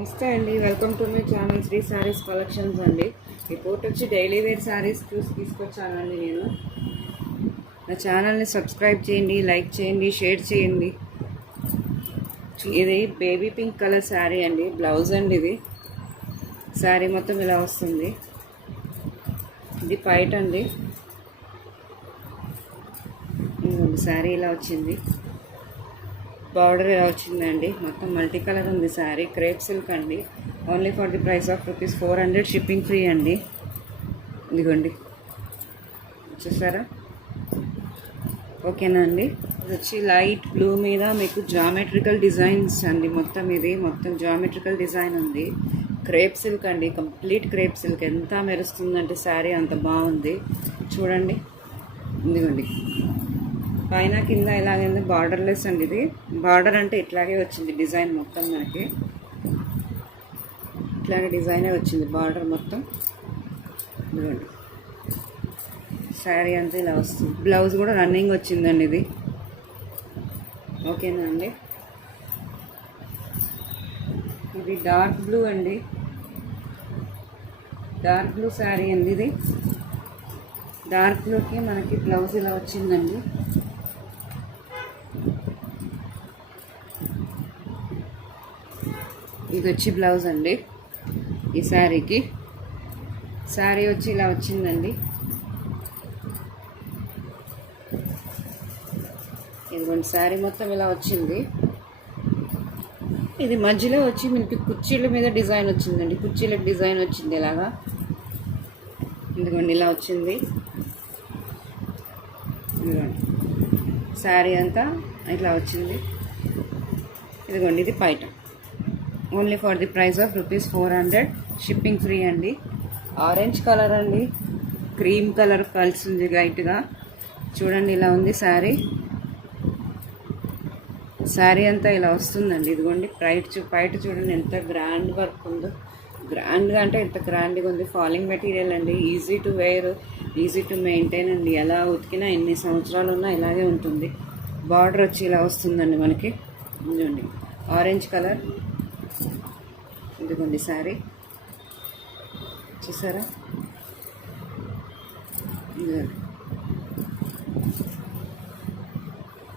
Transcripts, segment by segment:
నమస్తే అండి, welcome to my channel Shri sarees collections అండి. రిపోర్ట్ వచ్చి డైలీ వేర్ శారీస్ చూసి తీసుకొచ్చానండి. నేను నా ఛానల్ని సబ్స్క్రైబ్ చేయండి, లైక్ చేయండి, షేర్ చేయండి. ఇది బేబీ పింక్ కలర్ శారీ అండి, బ్లౌజ్ అండి. ఇది శారీ మొత్తం ఇలా వస్తుంది. ఇది పైట్ అండి. శారీ ఇలా వచ్చింది, బార్డర్ ఇలా వచ్చిందండి. మొత్తం మల్టీ కలర్ ఉంది శారీ. క్రేప్ సిల్క్ అండి. Only for the price of ₹400, shipping free అండి. ఇదిగోండి, చూసారా? ఓకేనా అండి? ఇది వచ్చి లైట్ బ్లూ మీద మీకు జామెట్రికల్ డిజైన్స్ అండి. మొత్తం జామెట్రికల్ డిజైన్ ఉంది. క్రేప్ సిల్క్ అండి, కంప్లీట్ క్రేప్ సిల్క్. ఎంత మెరుస్తుందంటే శారీ అంత బాగుంది. చూడండి, ఇదిగోండి, పైన కింద ఇలాగైంది. బార్డర్లెస్ అండి. ఇది బార్డర్ అంటే ఇట్లాగే వచ్చింది డిజైన్ మొత్తం. మనకి ఇట్లాగే డిజైనే వచ్చింది బార్డర్ మొత్తం. ఇదిగోండి, శారీ అంతా ఇలా వస్తుంది. బ్లౌజ్ కూడా రన్నింగ్ వచ్చిందండి. ఇది ఓకేనా అండి? ఇది డార్క్ బ్లూ అండి, డార్క్ బ్లూ శారీ అండి. ఇది డార్క్ బ్లూకి మనకి బ్లౌజ్ ఇలా వచ్చిందండి. ఇది వచ్చి బ్లౌజ్ అండి. ఈ శారీకి శారీ వచ్చి ఇలా వచ్చిందండి. ఇదిగోండి, శారీ మొత్తం ఇలా వచ్చింది. ఇది మధ్యలో వచ్చి మనకి కుర్చీల మీద డిజైన్ వచ్చిందండి. కుర్చీలకు డిజైన్ వచ్చింది ఇలాగా. ఇదిగోండి, ఇలా వచ్చింది. ఇదిగోండి, శారీ అంతా ఇట్లా వచ్చింది. ఇదిగోండి, ఇది పైట. Only for the price of ₹400, shipping free అండి. ఆరెంజ్ కలర్ అండి, క్రీమ్ కలర్ కలిసింది లైట్గా. చూడండి, ఇలా ఉంది శారీ. శారీ అంతా ఇలా వస్తుందండి. ఇదిగోండి, పైట చూడండి ఎంత గ్రాండ్ వర్క్ ఉందో. గ్రాండ్గా అంటే ఎంత గ్రాండ్గా ఉంది. ఫాలింగ్ మెటీరియల్ అండి, easy to wear, easy to maintain అండి. ఎలా ఉతికినా ఎన్ని సంవత్సరాలు ఉన్నా ఇలాగే ఉంటుంది. బార్డర్ వచ్చి ఇలా వస్తుందండి మనకి. ఇదిగోండి, ఆరెంజ్ కలర్. ఇదిగోండి శారీ, చూసారా?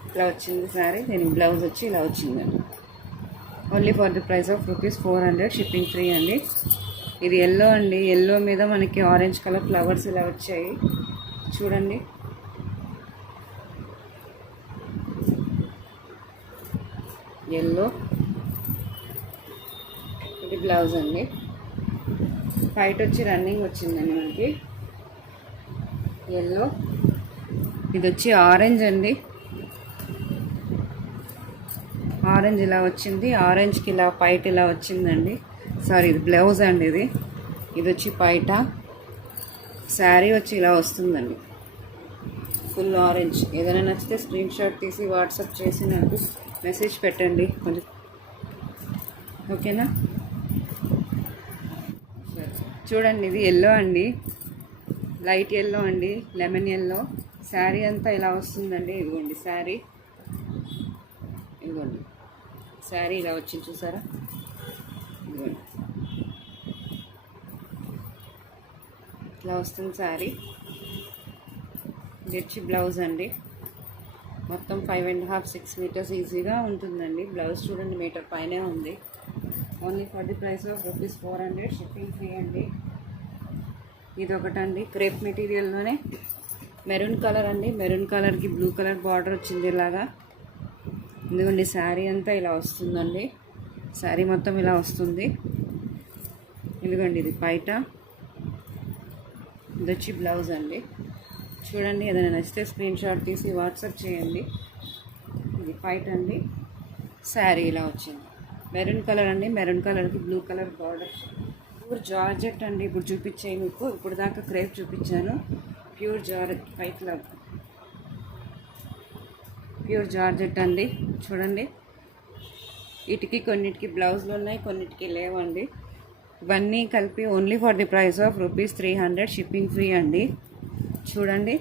ఇలా వచ్చింది శారీ. దీని బ్లౌజ్ వచ్చి ఇలా వచ్చిందండి. Only for the price of ₹400, shipping free అండి. ఇది ఎల్లో అండి. ఎల్లో మీద మనకి ఆరెంజ్ కలర్ ఫ్లవర్స్ ఇలా వచ్చాయి. చూడండి, ఎల్లో. ఇది బ్లౌజ్ అండి. పైట వచ్చి రన్నింగ్ వచ్చిందండి మనకి. ఎల్లో. ఇది వచ్చి ఆరెంజ్ అండి. ఆరెంజ్ ఇలా వచ్చింది. ఆరెంజ్కి ఇలా పైట ఇలా వచ్చిందండి. సారీ, ఇది బ్లౌజ్ అండి. ఇది వచ్చి పైట. శారీ వచ్చి ఇలా వస్తుందండి, ఫుల్ ఆరెంజ్. ఏదైనా నచ్చితే స్క్రీన్ షాట్ తీసి వాట్సాప్ చేసి నాకు మెసేజ్ పెట్టండి కొంచెం. ఓకేనా? చూడండి, ఇది ఎల్లో అండి, లైట్ ఎల్లో అండి, లెమన్ ఎల్లో. శారీ అంతా ఇలా వస్తుందండి. ఇదిగోండి శారీ. ఇదిగోండి శారీ ఇలా వచ్చింది, చూసారా? ఇదిగోండి, ఇలా వస్తుంది శారీ. ఇది వచ్చి బ్లౌజ్ అండి. మొత్తం 5.5, 6 మీటర్స్ ఈజీగా ఉంటుందండి. బ్లౌజ్ చూడండి, మీటర్ పైనే ఉంది. Only for the price of ₹400, shipping free అండి. ఇది ఒకటండి, క్రేప్ మెటీరియల్లోనే మెరూన్ కలర్ అండి. మెరూన్ కలర్కి బ్లూ కలర్ బార్డర్ వచ్చింది ఇలాగా. ఎందుకండి, శారీ అంతా ఇలా వస్తుందండి. శారీ మొత్తం ఇలా వస్తుంది. ఇదిగోండి, ఇది పైట. ఇది వచ్చి బ్లౌజ్ అండి. చూడండి, ఏదైనా నచ్చితే స్క్రీన్ షాట్ తీసి వాట్సాప్ చేయండి. ఇది పైట అండి. శారీ ఇలా వచ్చింది. మెరూన్ కలర్ అండి. మెరూన్ కలర్కి blue colour border. Pure georgette అండి. ఇప్పుడు చూపించాయి మీకు. ఇప్పుడు దాకా క్రేప్ చూపించాను. ప్యూర్ జార్జెట్ పైట్లా, ప్యూర్ జార్జెట్ అండి. చూడండి, వీటికి కొన్నిటికి బ్లౌజులు ఉన్నాయి, కొన్నిటికి లేవండి. ఇవన్నీ కలిపి only for the price of ₹300, shipping free అండి. చూడండి,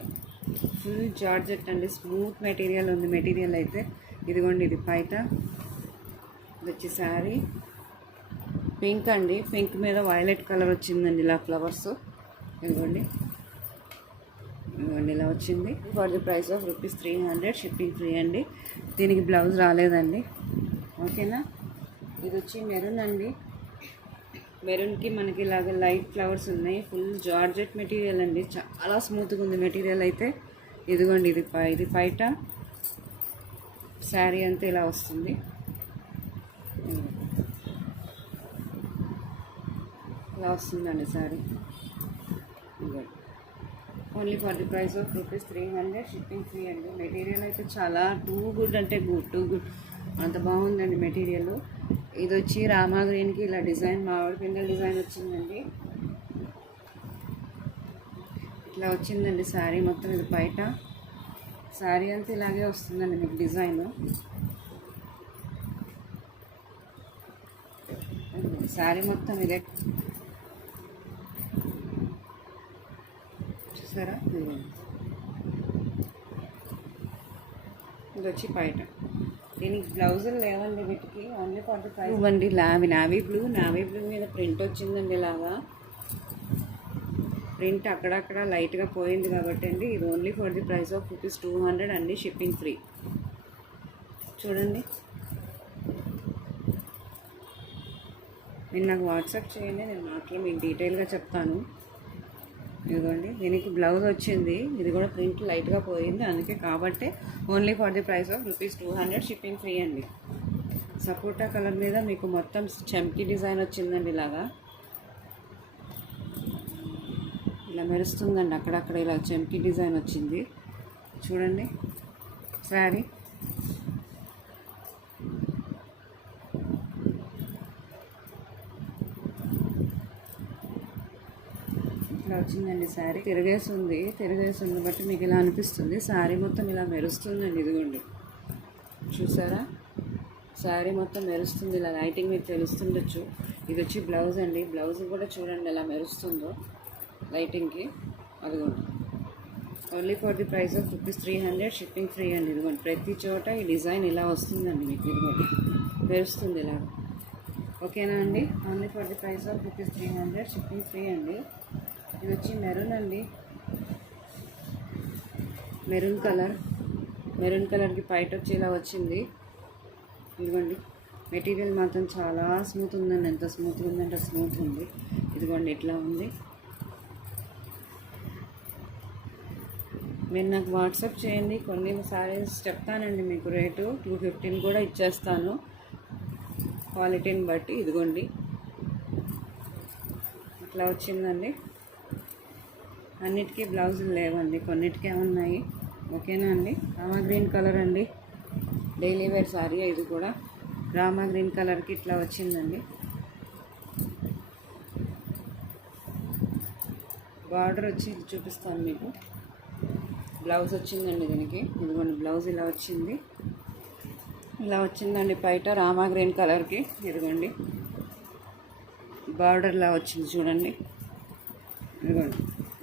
ఫుల్ జార్జెట్ అండి. స్మూత్ మెటీరియల్ ఉంది. మెటీరియల్ అయితే ఇదిగోండి, ఇది పైట. ఇది వచ్చి శారీ. పింక్ అండి, పింక్ మీద వైలెట్ కలర్ వచ్చిందండి ఇలా ఫ్లవర్స్. ఇదిగోండి ఇదిగోండి ఇలా వచ్చింది. For the price of rupees 300, shipping free అండి. దీనికి బ్లౌజ్ రాలేదండి. ఓకేనా. ఇది వచ్చి మెరూన్ అండి. మెరూన్కి మనకి ఇలాగ లైట్ ఫ్లవర్స్ ఉన్నాయి. ఫుల్ జార్జెట్ మెటీరియల్ అండి, చాలా స్మూత్గా ఉంది మెటీరియల్ అయితే. ఇదిగోండి ఇది బయట శారీ అంతా ఇలా వస్తుంది. ఇలా వస్తుందండి sari. Only for the price of rupees 300, shipping free అండి. మెటీరియల్ అయితే చాలా టూ గుడ్ అంటే టూ గుడ్, అంత బాగుందండి మెటీరియల్. ఇది వచ్చి రామా గ్రీన్కి ఇలా డిజైన్, మామిడి పిందెల డిజైన్ వచ్చిందండి. ఇట్లా వచ్చిందండి శారీ మొత్తం. ఇది బయట శారీ అంతా ఇలాగే వస్తుందండి మీకు డిజైన్. శారీ మొత్తం ఇదే చూసారా. ఇది వచ్చి బయట. దీనికి బ్లౌజులు లేవండి వీటికి, ఓన్లీ 45 ఇవ్వండి. నావీ బ్లూ మీద ప్రింట్ వచ్చిందండి. ఇలాగా ప్రింట్ అక్కడక్కడ లైట్గా పోయింది కాబట్టి అండి. ఇది only for the price of rupees 200 అండి, షిప్పింగ్ ఫ్రీ. చూడండి, మీరు నాకు వాట్సాప్ చేయండి, నేను మాటలు మీకు డీటెయిల్గా చెప్తాను. ఇదిగోండి దీనికి బ్లౌజ్ వచ్చింది. ఇది కూడా ప్రింట్ లైట్గా పోయింది, అందుకే కాబట్టి only for the price of rupees 200, shipping free అండి. సపోటా కలర్ మీద మీకు మొత్తం చమ్కీ డిజైన్ వచ్చిందండి. ఇలాగా ఇలా మెరుస్తుందండి, అక్కడక్కడ ఇలా చమ్కీ డిజైన్ వచ్చింది. చూడండి శారీ. ఇట్లా వచ్చిందండి శారీ. తిరిగేస్తుంది బట్టి మీకు ఇలా అనిపిస్తుంది. శారీ మొత్తం ఇలా మెరుస్తుందండి. ఇదిగోండి చూసారా, శారీ మొత్తం మెరుస్తుంది. ఇలా లైటింగ్ మీకు తెలుస్తుండొచ్చు. ఇది వచ్చి బ్లౌజ్ అండి. బ్లౌజ్ కూడా చూడండి ఎలా మెరుస్తుందో లైటింగ్కి. అదిగోండి only for the price of rupees 300, shipping free అండి. ఇదిగోండి ప్రతి చోట ఈ డిజైన్ ఇలా వస్తుందండి మీకు. ఇదిగోండి మెరుస్తుంది ఇలా. ఓకేనా అండి. Only for the price of rupees 300, shipping free అండి. ఇది వచ్చి మెరూన్ అండి. మెరూన్ కలర్కి పైట వచ్చి ఇలా వచ్చింది. ఇదిగోండి మెటీరియల్ మాత్రం చాలా స్మూత్ ఉందండి. ఎంత స్మూత్గా ఉందంటే స్మూత్ ఉంది. ఇదిగోండి ఇట్లా ఉంది. మీరు నాకు వాట్సాప్ చేయండి, కొన్ని సారీస్ చెప్తానండి మీకు రేటు. 215 కూడా ఇచ్చేస్తాను క్వాలిటీని బట్టి. ఇదిగోండి ఇట్లా వచ్చిందండి. అన్నిటికీ బ్లౌజులు లేవండి, కొన్నిటికే ఉన్నాయి. ఓకేనా అండి. రామా గ్రీన్ కలర్ అండి, డైలీ వేర్ సారీ. ఇది కూడా రామా గ్రీన్ కలర్కి ఇట్లా వచ్చిందండి. బార్డర్ వచ్చి చూపిస్తాను మీకు. బ్లౌజ్ వచ్చిందండి దీనికి. ఇదిగోండి బ్లౌజ్ ఇలా వచ్చిందండి బయట రామా గ్రీన్ కలర్కి. ఇదిగోండి బార్డర్ ఇలా వచ్చింది చూడండి. ఇదిగోండి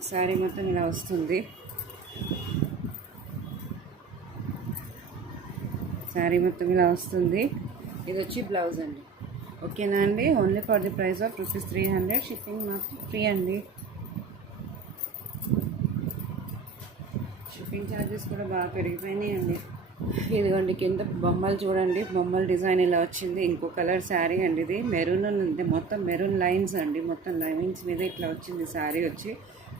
శారీ మొత్తం ఇలా వస్తుంది. శారీ మొత్తం ఇలా వస్తుంది. ఇది వచ్చి బ్లౌజ్ అండి. ఓకేనా అండి. Only for the price of rupees 300, shipping మాత్రం ఫ్రీ అండి. షిప్పింగ్ ఛార్జెస్ కూడా బాగా పెరిగిపోయినాయి అండి. ఇదిగోండి కింద బొమ్మలు చూడండి, బొమ్మల డిజైన్ ఇలా వచ్చింది. ఇంకో కలర్ శారీ అండి. ఇది మెరూన్ ఉంది, మొత్తం మెరూన్ లైన్స్ అండి. మొత్తం లైన్స్ మీద ఇట్లా వచ్చింది శారీ వచ్చి.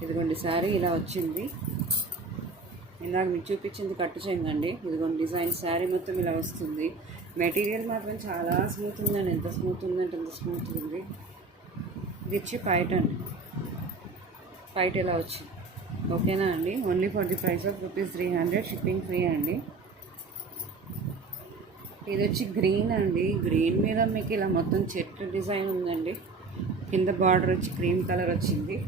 ఇదిగోండి శారీ ఇలా వచ్చింది. ఇందాక మీకు చూపించింది కట్టు చెంగండి. ఇదిగోండి డిజైన్ శారీ మొత్తం ఇలా వస్తుంది. మెటీరియల్ మాత్రం చాలా స్మూత్ ఉందండి. ఎంత స్మూత్ ఉందంటే ఎంత స్మూత్ ఉంది. ఇది వచ్చి పైట అండి. పైట ఇలా వచ్చింది. ఓకేనా అండి. Only for the price of rupees 300, shipping free అండి. ఇది వచ్చి గ్రీన్ అండి. గ్రీన్ మీద మీకు ఇలా మొత్తం చెట్టు డిజైన్ ఉందండి. కింద బార్డర్ వచ్చి క్రీమ్ కలర్ వచ్చింది.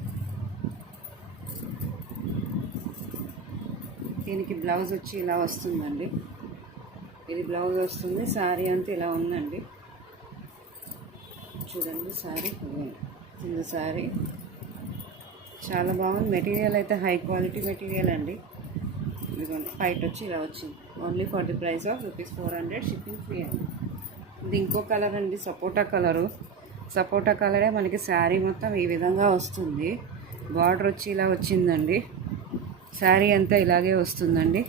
దీనికి బ్లౌజ్ వచ్చి ఇలా వస్తుందండి. ఇది బ్లౌజ్ వస్తుంది. శారీ అంతా ఇలా ఉందండి. చూడండి శారీ. ఇది శారీ చాలా బాగుంది. మెటీరియల్ అయితే హై క్వాలిటీ మెటీరియల్ అండి. ఇదిగోండి పైట వచ్చి ఇలా వచ్చింది. Only for the price of rupees 400, shipping free అండి. ఇది ఇంకో కలర్ అండి, సపోటా కలరు. సపోటా కలరే మనకి శారీ మొత్తం ఈ విధంగా వస్తుంది. బార్డర్ వచ్చి ఇలా వచ్చిందండి. శారీ అంతా ఇలాగే వస్తుందండి.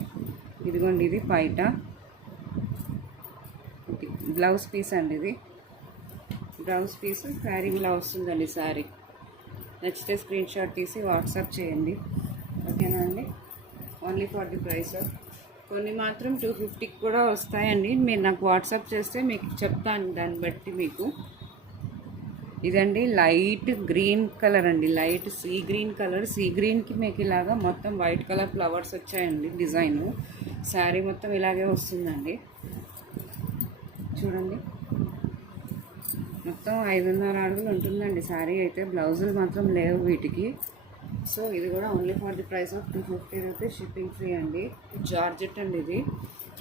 ఇదిగోండి ఇది పైట బ్లౌజ్ పీస్ అండి. ఇది బ్లౌజ్ పీస్ శారీ ఇలా వస్తుందండి. శారీ నచ్చితే స్క్రీన్ షాట్ తీసి వాట్సాప్ చేయండి. ఓకేనా అండి. Only for the price. కొన్ని మాత్రం 250కి కూడా వస్తాయండి. మీరు నాకు వాట్సాప్ చేస్తే మీకు చెప్తాను దాన్ని బట్టి మీకు. ఇదండి లైట్ గ్రీన్ కలర్ అండి. Light sea green colour. Sea గ్రీన్కి మీకు ఇలాగా మొత్తం వైట్ కలర్ ఫ్లవర్స్ వచ్చాయండి. డిజైన్ శారీ మొత్తం ఇలాగే వస్తుందండి. చూడండి మొత్తం 5.5 అడుగులు ఉంటుందండి శారీ అయితే. బ్లౌజులు మాత్రం లేవు వీటికి. సో ఇది కూడా only for the price of 250 rupees. Shipping free అండి. జార్జెట్ అండి. ఇది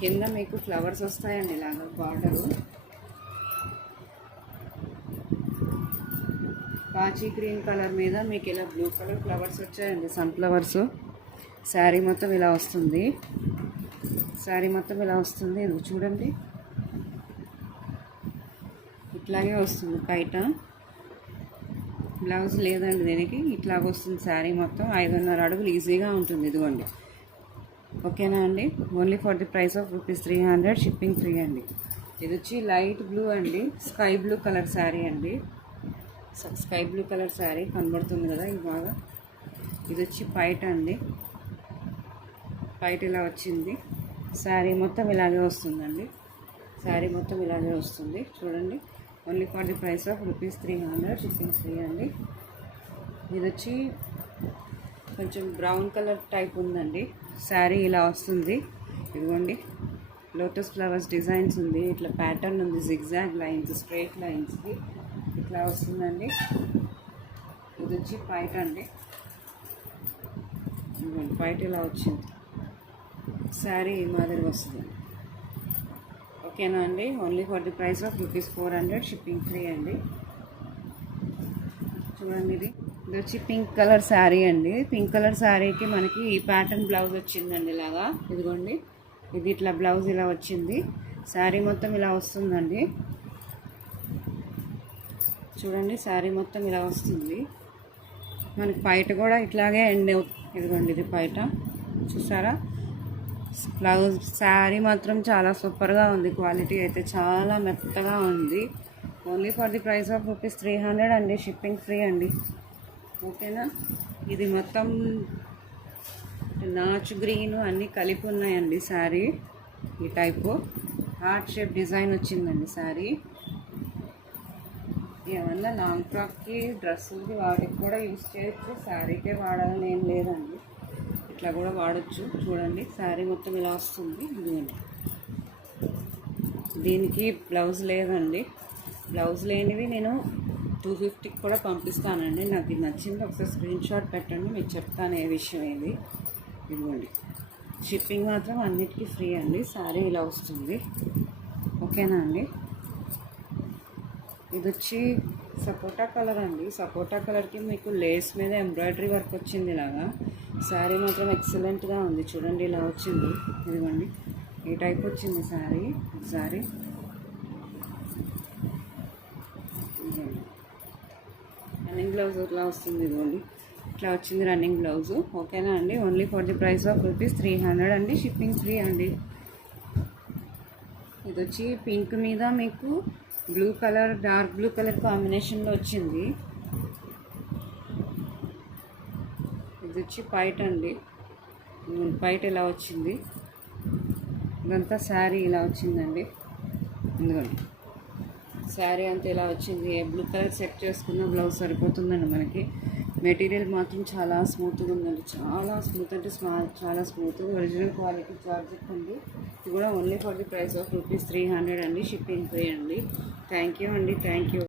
కింద మీకు ఫ్లవర్స్ వస్తాయండి ఇలాగా బార్డరు. పాచి గ్రీన్ కలర్ మీద మీకు ఇలా బ్లూ కలర్ ఫ్లవర్స్ వచ్చాయండి. సన్ఫ్లవర్స్. శారీ మొత్తం ఇలా వస్తుంది. శారీ మొత్తం ఇలా వస్తుంది. ఇది చూడండి ఇట్లాగే వస్తుంది. బయట బ్లౌజ్ లేదండి దీనికి. ఇట్లాగ వస్తుంది శారీ మొత్తం. 5.5 అడుగులు ఈజీగా ఉంటుంది. ఇదిగోండి. ఓకేనా అండి. Only for the price of ₹300. Shipping free అండి. ఇది వచ్చి లైట్ బ్లూ అండి. స్కై బ్లూ కలర్ శారీ అండి. స్కై బ్లూ కలర్ శారీ కనబడుతుంది కదా ఇది బాగా. ఇది వచ్చి పైట అండి. పైట ఇలా వచ్చింది. శారీ మొత్తం ఇలాగే వస్తుందండి. శారీ మొత్తం ఇలాగే వస్తుంది. చూడండి only for the price of ₹300. Shipping free అండి. ఇది వచ్చి కొంచెం బ్రౌన్ కలర్ టైప్ ఉందండి. శారీ ఇలా వస్తుంది. ఇదిగోండి లోటస్ ఫ్లవర్స్ డిజైన్స్ ఉంది. ఇట్లా ప్యాటర్న్ ఉంది. జిగ్జాగ్ లైన్స్, స్ట్రైట్ లైన్స్కి ఇట్లా వస్తుందండి. ఇది వచ్చి పైట అండి. ఇదిగోండి పైట ఇలా వచ్చింది. శారీ ఈ మాదిరి వస్తుంది. ఓకేనా అండి. Only for the price of ₹400. Shipping free అండి. చూడండి ఇది వచ్చి పింక్ కలర్ శారీ అండి. పింక్ కలర్ శారీకి మనకి ఈ ప్యాటర్న్ బ్లౌజ్ వచ్చిందండి ఇలాగా. ఇదిగోండి ఇది ఇట్లా బ్లౌజ్ ఇలా వచ్చింది. శారీ మొత్తం ఇలా వస్తుందండి. చూడండి శారీ మొత్తం ఇలా వస్తుంది. మనకి పైట కూడా ఇట్లాగే ఎండ్. ఇదిగోండి ఇది పైట. చూసారా బ్లౌజ్. శారీ మాత్రం చాలా సూపర్గా ఉంది. క్వాలిటీ అయితే చాలా మెత్తగా ఉంది. Only for the price of ₹300 అండి. షిప్పింగ్ ఫ్రీ అండి. ఓకేనా. ఇది మొత్తం నాచు గ్రీన్ అన్నీ కలిపి ఉన్నాయండి శారీ. ఈ టైపు హార్ట్ షేప్ డిజైన్ వచ్చిందండి శారీ. ఏమన్నా లాంగ్ ఫ్రాక్కి డ్రెస్సులకి వాటికి కూడా యూస్ చేయొచ్చు. శారీకే వాడాలని ఏం లేదండి. ఇట్లా కూడా వాడచ్చు. చూడండి శారీ మొత్తం ఇలా వస్తుంది. ఇదిగోండి దీనికి బ్లౌజ్ లేదండి. బ్లౌజ్ లేనివి నేను 250కి కూడా పంపిస్తానండి. నాకు ఇది నచ్చింది. ఒకసారి స్క్రీన్ షాట్ పెట్టండి. మీకు చెప్తాను ఏ విషయం ఇది. ఇదిగోండి షిప్పింగ్ మాత్రం అన్నిటికీ ఫ్రీ అండి. శారీ ఇలా వస్తుంది. ఓకేనా అండి. ఇది వచ్చి సపోటా కలర్ అండి. సపోటా కలర్కి మీకు లేస్ మీద ఎంబ్రాయిడరీ వర్క్ వచ్చింది ఇలాగా. శారీ మాత్రం ఎక్సలెంట్గా ఉంది. చూడండి ఇలా వచ్చింది. ఇదిగోండి ఈ టైప్ వచ్చింది శారీ. శారీ రన్నింగ్ బ్లౌజ్ ఇట్లా వస్తుంది. ఇదిగోండి ఇట్లా వచ్చింది రన్నింగ్ బ్లౌజు. ఓకేనా అండి. Only for the price of ₹300 అండి. షిప్పింగ్ ఫ్రీ అండి. ఇది వచ్చి పింక్ మీద మీకు blue colour, dark blue colour కాంబినేషన్లో వచ్చింది. ఇది వచ్చి పైట అండి. పైట ఇలా వచ్చింది. ఇదంతా శారీ ఇలా వచ్చిందండి. ఎందుకండి శారీ అంతా ఇలా వచ్చింది. ఏ బ్లూ కలర్ సెట్ చేసుకున్న బ్లౌజ్ సరిపోతుందండి మనకి. మెటీరియల్ మాత్రం చాలా స్మూత్గా ఉందండి. చాలా స్మూత్ అంటే చాలా స్మూత్. ఒరిజినల్ క్వాలిటీ జార్జెట్ అండి. ఇది కూడా only for the price of ₹300 అండి. షిప్పింగ్ ఫ్రీ అండి. థ్యాంక్ యూ అండి. Thank you.